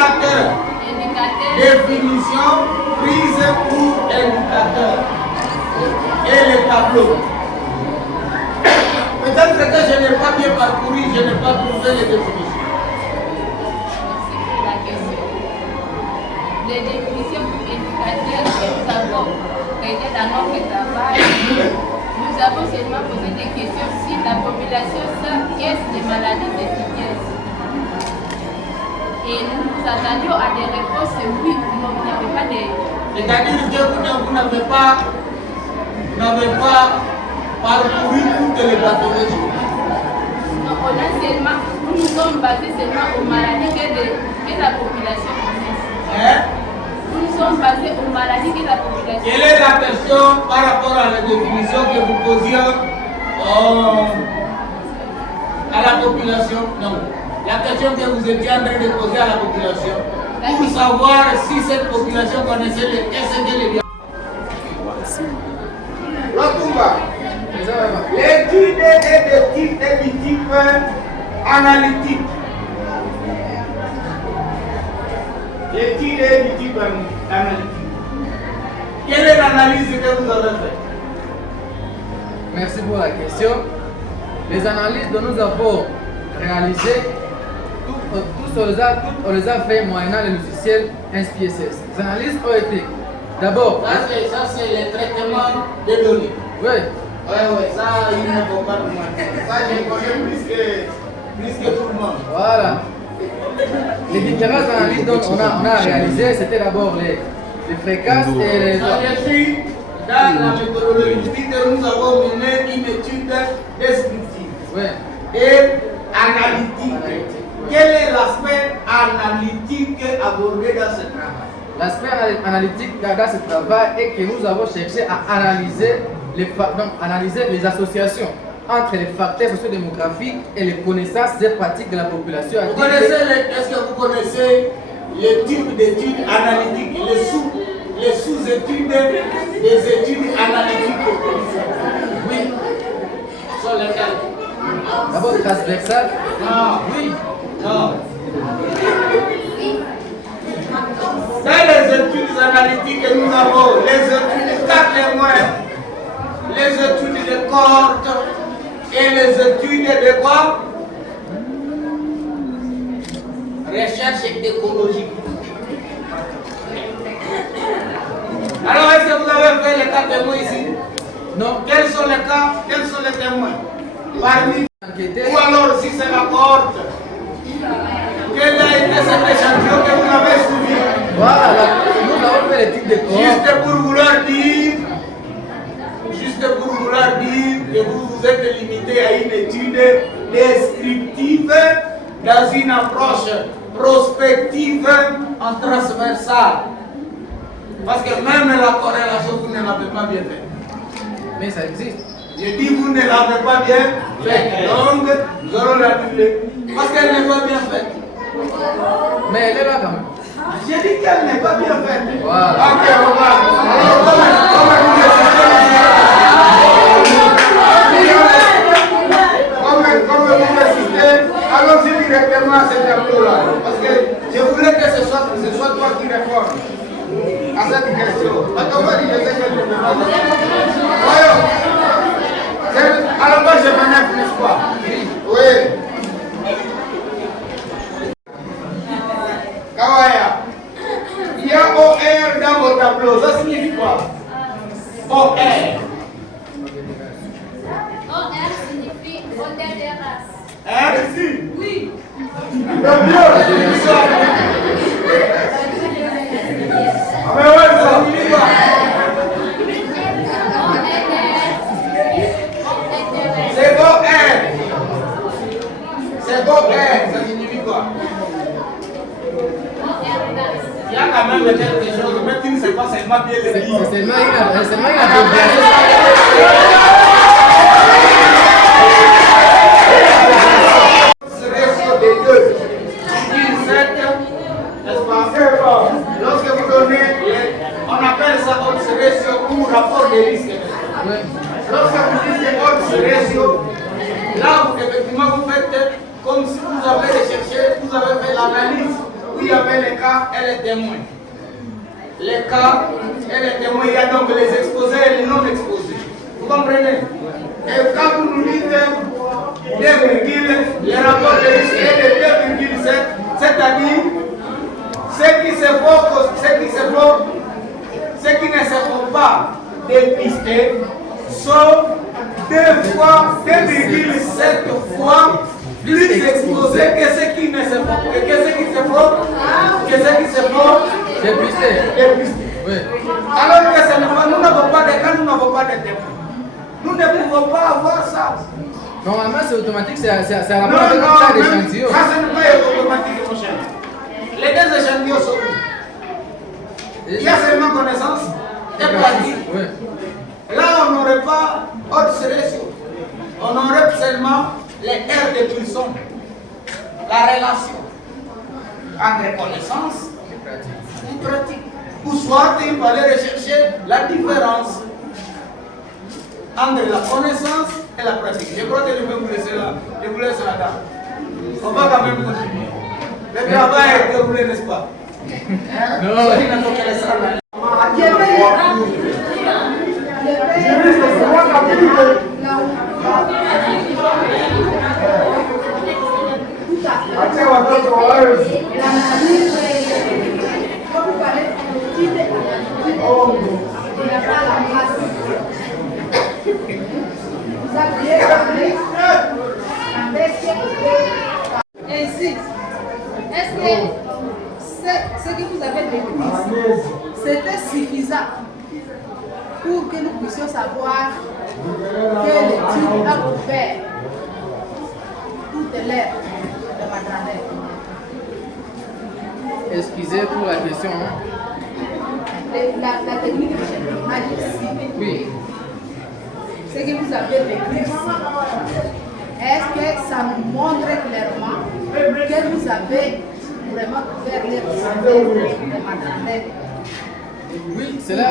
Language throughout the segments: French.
Indicateur. Définition, prise pour indicateur. Et le tableau. Peut-être que je n'ai pas bien parcouru, je n'ai pas trouvé les définitions. Les définitions pour indicateurs que nous avons traitées dans notre travail, nous avons seulement posé des questions si la population sait qu'est-ce des maladies efficaces. Et nous nous attendions à des réponses oui ou non, vous n'avez pas de... C'est-à-dire que vous n'avez pas parcouru toutes les pathologies. Non, on a seulement, nous nous sommes basés seulement aux maladies que la population connaît. Hein? Nous nous sommes basés aux maladies que la population. Quelle est la question par rapport à la définition que vous posiez à la population? Non. La question que vous étiez en train de poser à la population, pour savoir si cette population connaissait les SDL. L'étude est du type analytique. L'étude est du type analytique. Quelle est l'analyse que vous avez faite? Merci pour la question. Les analyses que nous avons réalisées, on les a fait moyennant le logiciel InspiSS. Les analyses ont été d'abord. Ça, c'est le traitement des données. Oui. Oui, ça, il ne faut pas le moins. Ça, je connais plus que tout le monde. Voilà. Les différentes analyses qu'on a réalisées, c'était d'abord les fréquences et les. Dans la méthodologie, nous avons mené une étude descriptive et analytique. Quel est l'aspect analytique abordé dans ce travail? L'aspect analytique dans ce travail est que nous avons cherché à analyser les associations entre les facteurs sociodémographiques et les connaissances et pratiques de la population. Est-ce que vous connaissez les types d'études analytiques, les sous-études des études analytiques? Oui. Sont lesquelles? D'abord transversal. Non. Oui. Non. Dans les études analytiques que nous avons, les études 4 témoins, les études de cohorte et les études de quoi? Recherche écologique. Alors, est-ce que vous avez fait les 4 témoins ici? Non. Quels sont les cas? Quels sont les témoins? Parmi Enquêter. ou alors si c'est la cohorte, quel a été cet échantillon que vous avez suivi? Voilà, nous avons fait l'étude de cohorte. Juste pour vouloir dire que vous vous êtes limité à une étude descriptive dans une approche prospective en transversale. Parce que même la corrélation, vous ne l'avez pas bien faite. Mais ça existe. Je dis vous ne l'avez pas bien faite. Donc, nous allons l'annuler. Parce qu'elle n'est pas bien faite. Mais elle est là quand même. J'ai dit qu'elle n'est pas bien faite. Voilà. Ok, on va. Alors, comme vous insistez, allons-y directement à ce tableau-là. Parce que je voulais que ce soit toi qui réponds à cette question. Voyons. Alors moi je m'énerve, n'est-ce pas? Oui. Kawaya. Il y a OR dans vos tableaux. Ça signifie quoi? OR. OR signifie modèle des races. Hein? Ici? Oui. Mais ouais, ça signifie quoi? C'est beau R. C'est beau R. Ça signifie quoi? Il y a quand même quelque chose, mais tu ne sais pas seulement bien le dire. C'est seulement une abréviation. Des deux. N'est-ce pas? Lorsque vous donnez, on appelle ça odds ratio ou rapport de risque. Lorsque vous dites odds ratio, là, effectivement, vous faites comme si vous avez recherché, vous avez fait l'analyse, où il y avait les cas et les témoins. Les cas et les témoins, il y a donc les exposés et les non exposés. Vous comprenez? Et quand vous nous dites 2, les rapports de risque est de 2,7, c'est-à-dire ce qui ne se font pas dépister sont 2,7 fois plus exposés que ceux qui ne se font dépister. Oui. Alors que nous n'avons pas de cas, nous n'avons pas de témoins. Nous ne pouvons pas avoir ça. Normalement, c'est automatique, c'est un rapport Non, avec non, un tas même, d'échantillons. ça ce n'est pas automatique, mon cher. Les 2 échantillons sont où? Il y a seulement connaissance et pratique. Oui. Là, on n'aurait pas autre sélection. On aurait seulement les aires de pulsion. La relation entre connaissance et pratique. Ou soit il fallait rechercher la différence entre la connaissance et la pratique. Je crois que je vais vous laisser là. Je vous laisse là-dedans. On va quand même continuer. Le travail est déroulé, n'est-ce pas? Non. Ainsi, est-ce que ce que vous avez décrit, c'était suffisant pour que nous puissions savoir que l'étude a couvert toute l'ère de Maternelle? Excusez pour la question. Hein. La technique de l'échantillonnage ici, Oui. ce que vous avez décrit ici, est-ce que ça nous montre clairement que vous avez vraiment couvert les de Maternelle? Oui, cela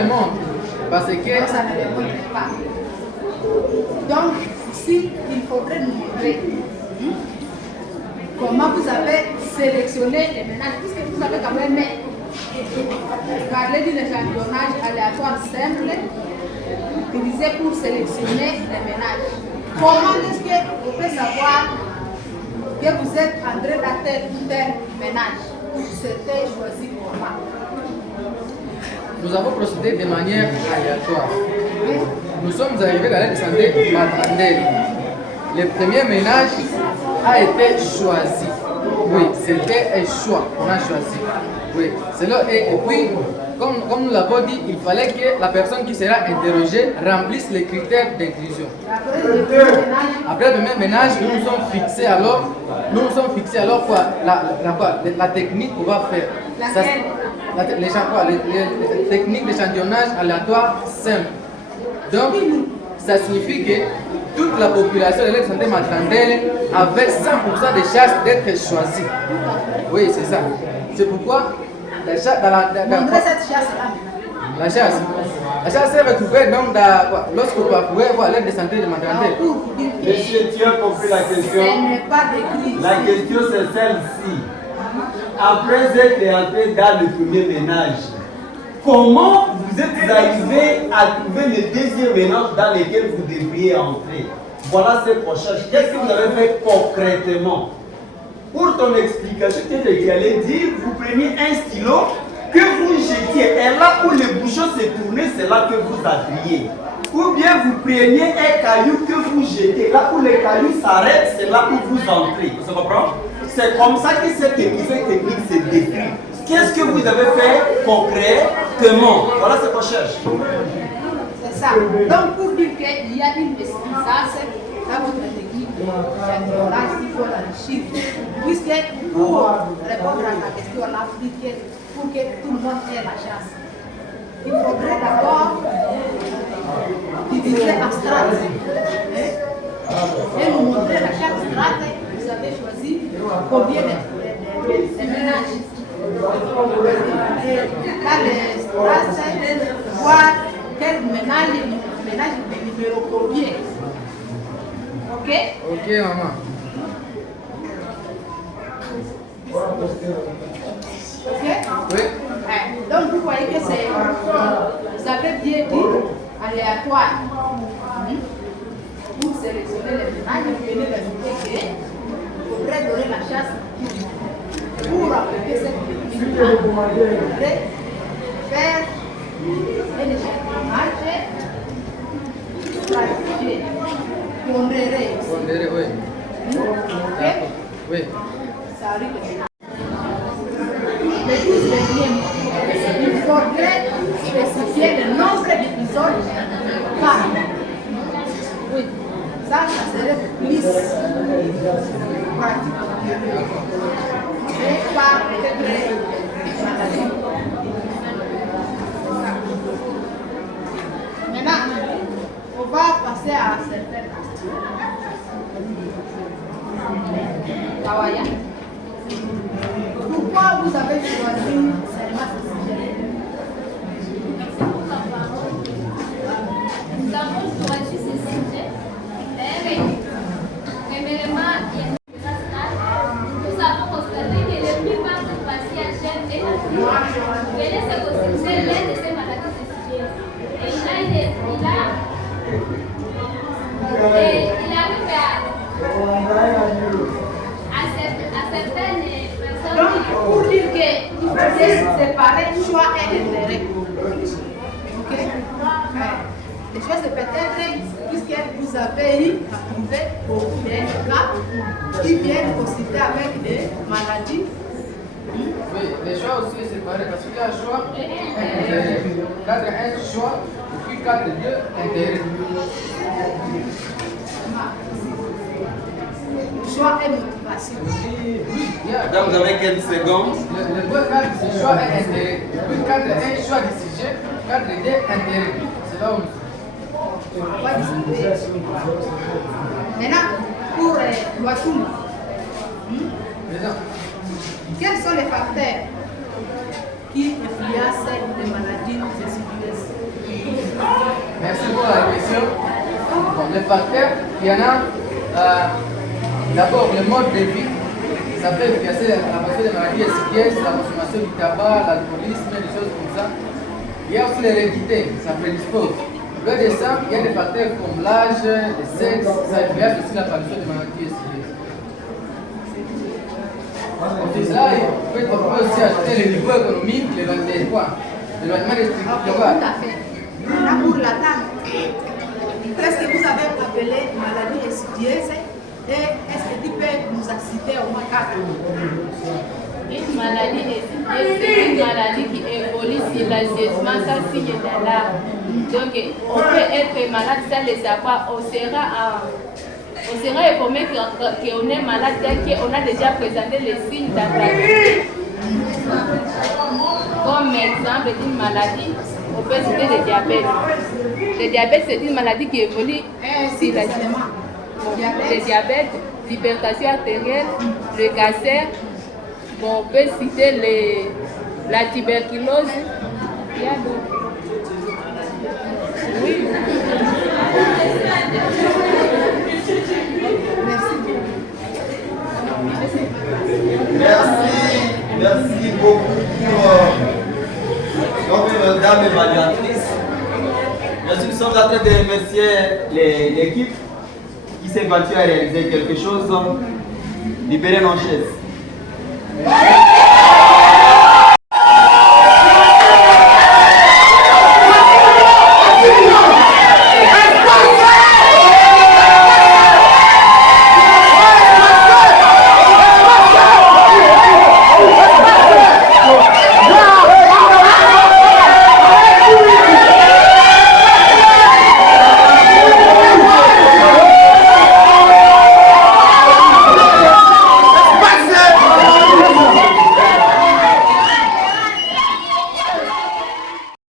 le montre. Parce que Donc, ça ne le montre pas. Donc, ici, il faudrait nous montrer comment vous avez sélectionné les ménages, puisque vous avez quand même parlé d'un échantillonnage aléatoire simple, utilisé pour sélectionner les ménages. Comment est-ce que vous pouvez savoir que vous êtes en train d'atteindre ou tel ménage? C'était choisi comment? nous avons procédé de manière aléatoire. Nous sommes arrivés dans la santé maternelle. Le premier ménage a été choisi. Oui, c'était un choix qu'on a choisi. Oui, et puis, comme nous l'avons dit, il fallait que la personne qui sera interrogée remplisse les critères d'inclusion. Après le premier ménage, nous nous sommes fixés alors quoi, la technique qu'on va faire. La technique d'échantillonnage aléatoire simple. Donc, ça signifie que toute la population de la santé maternelle avait 100% de chances d'être choisie. Oui, c'est ça. C'est pourquoi la chasse s'est retrouvée donc lorsque vous parcourez l'aide de santé de maternelle. Monsieur, tu as compris la question? Ce n'est pas décrit. La question c'est celle-ci. Après être entré dans le premier ménage, comment vous êtes arrivé à trouver le deuxième ménage dans lequel vous devriez entrer? Voilà cette recherche. Qu'est-ce que vous avez fait concrètement? Pour ton explication, tu allais dire, vous preniez un stylo que vous jetiez, et là où le bouchon se tournait, c'est là que vous appuyiez. Ou bien vous preniez un caillou que vous jetez, là où le caillou s'arrête, c'est là où vous entrez. Vous comprenez? C'est comme ça que cette technique se décrit. Qu'est-ce que vous avez fait concrètement? Voilà ce qu'on cherche. C'est ça. Donc, pour dire qu'il y a une esquissage dans votre technique de l'échantillonnage, il faut l'enrichir. Puisque pour répondre à la question, là, pour que tout le monde ait la chance, il faudrait d'abord diviser en strates. Et nous montrer à chaque strate, vous avez choisi combien de ménages. Là, les strates, voir quel ménage de numéro combien. Ok? Ok, maman. Ok? Oui. Donc vous voyez que c'est, vous avez bien dit, aléatoire. Vous sélectionnez les ménages, vous venez d'ajouter qu'il faudrait donner la chasse pour appliquer cette technique. Vous faudrait faire un échantillonnage stratifié, pondéré. Pondéré, oui. Ok? Oui. Ça arrive. Les 12 derniers mois, il faudrait spécifier le nombre d'épisodes par mois. Oui, ça serait plus pratique. Et par peut-être maladie. Maintenant, on va passer à certaines questions. Kawaya. Pourquoi vous avez choisi seulement ce sujet? Nous avons choisi ce sujet. Premièrement, nous avons constaté que la plupart des patients jeunes et adultes venaient se consulter l'une de ces maladies insidieuses. Et il arrive à certaines personnes. Donc, pour dire qu'il faut séparer choix et intérêt. Ok? Les choses peut-être, puisque vous avez trouvé beaucoup de cas qui viennent consulter avec des maladies. Oui, les choix aussi est séparé parce qu'il y a un choix intérêt. Cadre 1 choix, et puis cadre 2 intérêt. Choix et motivation. Madame, vous avez quelques secondes. Le deux cadre, c'est choix et intérêt. Puis cadre 1 choix du sujet, cadre 2 intérêt. C'est là où On va discuter. Maintenant, pour Wachoum, quels sont les facteurs qui influencent les maladies insidieuses? Merci pour la question. Bon, les facteurs, il y en a d'abord le mode de vie. Ça peut influencer la consommation des maladies insidieuses, la consommation du tabac, l'alcoolisme, des choses comme ça. Il y a aussi l'hérédité, ça prédispose. Loin de ça, il y a des facteurs comme l'âge, le sexe, ça influence aussi l'apparition des maladies insidieuses. Pour cela, on peut aussi ajouter le niveau économique, l'éloignement quoi. L'éloignement des structures. Tout à fait. Maintenant, pour la table, qu'est-ce que vous avez appelé maladie insidieuse et est-ce que tu peux nous citer au moins 4? Une maladie insidieuse, c'est une maladie qui évolue silencieusement sans signe d'alarme. Donc, on peut être malade sans le savoir. On sera informé qu'on est malade dès qu'on a déjà présenté les signes d'alarme. Comme exemple d'une maladie, on peut citer le diabète. Le diabète, c'est une maladie qui évolue silencieusement. Le diabète, l'hypertension artérielle, le cancer. Bon, on peut citer la tuberculose. Il y a d'autres. Oui. Merci beaucoup pour Madame évaluatrice. Merci, nous sommes en train de remercier l'équipe qui s'est battue à réaliser quelque chose. Libérez nos chaises.